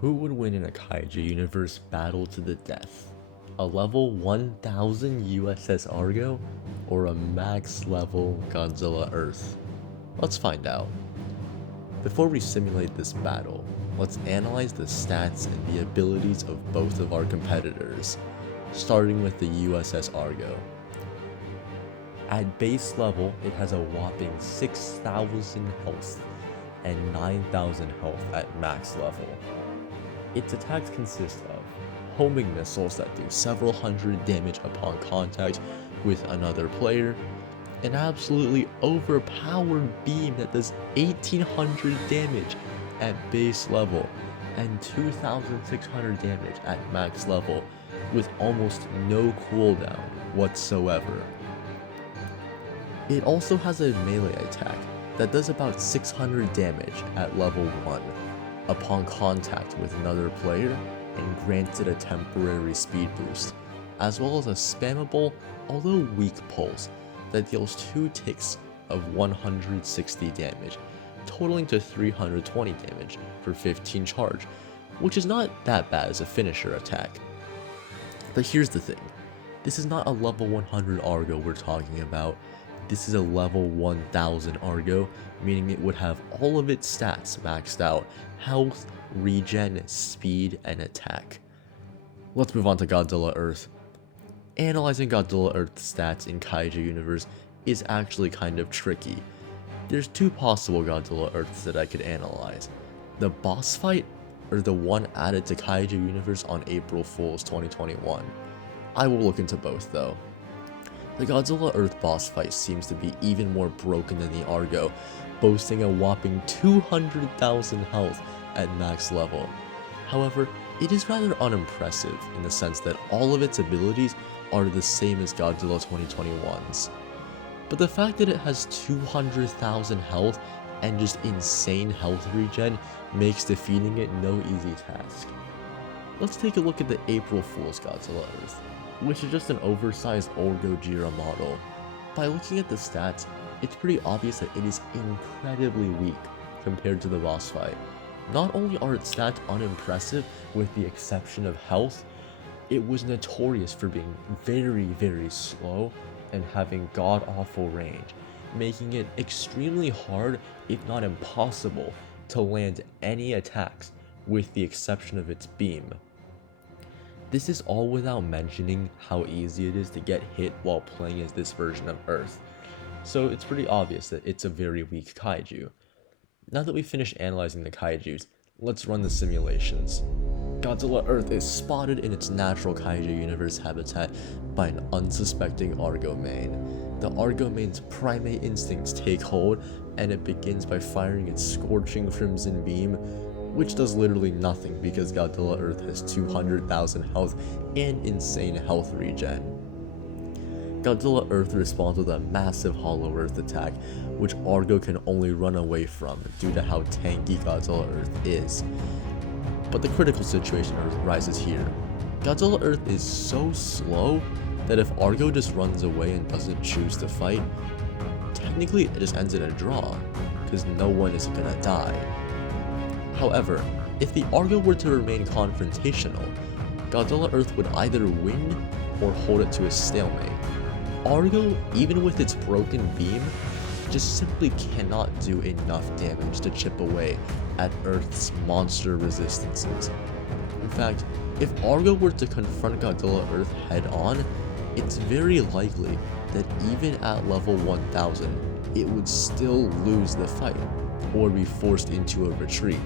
Who would win in a Kaiju universe battle to the death? A level 1000 USS Argo or a max level Godzilla Earth? Let's find out. Before we simulate this battle, let's analyze the stats and the abilities of both of our competitors, starting with the USS Argo. At base level, it has a whopping 6,000 health and 9,000 health at max level. Its attacks consist of homing missiles that do several hundred damage upon contact with another player, an absolutely overpowered beam that does 1,800 damage at base level, and 2,600 damage at max level with almost no cooldown whatsoever. It also has a melee attack that does about 600 damage at level 1 upon contact with another player and granted a temporary speed boost, as well as a spammable, although weak pulse that deals 2 ticks of 160 damage, totaling to 320 damage for 15 charge, which is not that bad as a finisher attack. But here's the thing, this is not a level 100 Argo we're talking about. This is a level 1000 Argo, meaning it would have all of its stats maxed out: health, regen, speed, and attack. Let's move on to Godzilla Earth. Analyzing Godzilla Earth's stats in Kaiju universe is actually kind of tricky. There's 2 possible Godzilla Earths that I could analyze: the boss fight or the one added to Kaiju universe on April Fool's 2021. I will look into both though. The Godzilla Earth boss fight seems to be even more broken than the Argo, boasting a whopping 200,000 health at max level. However, it is rather unimpressive in the sense that all of its abilities are the same as Godzilla 2021's. But the fact that it has 200,000 health and just insane health regen makes defeating it no easy task. Let's take a look at the April Fool's Godzilla Earth, which is just an oversized old Gojira model. By looking at the stats, it's pretty obvious that it is incredibly weak compared to the boss fight. Not only are its stats unimpressive with the exception of health, it was notorious for being very slow and having god-awful range, making it extremely hard, if not impossible, to land any attacks with the exception of its beam. This is all without mentioning how easy it is to get hit while playing as this version of Earth, so it's pretty obvious that it's a very weak kaiju. Now that we've finished analyzing the kaijus, let's run the simulations. Godzilla Earth is spotted in its natural kaiju universe habitat by an unsuspecting Argo main. The Argo main's primate instincts take hold, and it begins by firing its scorching crimson beam, which does literally nothing because Godzilla Earth has 200,000 health and insane health regen. Godzilla Earth responds with a massive Hollow Earth attack, which Argo can only run away from due to how tanky Godzilla Earth is. But the critical situation arises here. Godzilla Earth is so slow that if Argo just runs away and doesn't choose to fight, technically it just ends in a draw, because no one is gonna die. However, if the Argo were to remain confrontational, Godzilla Earth would either win or hold it to a stalemate. Argo, even with its broken beam, just simply cannot do enough damage to chip away at Earth's monster resistances. In fact, if Argo were to confront Godzilla Earth head-on, it's very likely that even at level 1000, it would still lose the fight, or be forced into a retreat,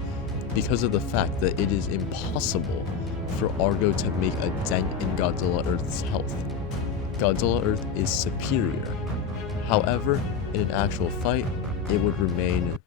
because of the fact that it is impossible for Argo to make a dent in Godzilla Earth's health. Godzilla Earth is superior. However, in an actual fight, it would remain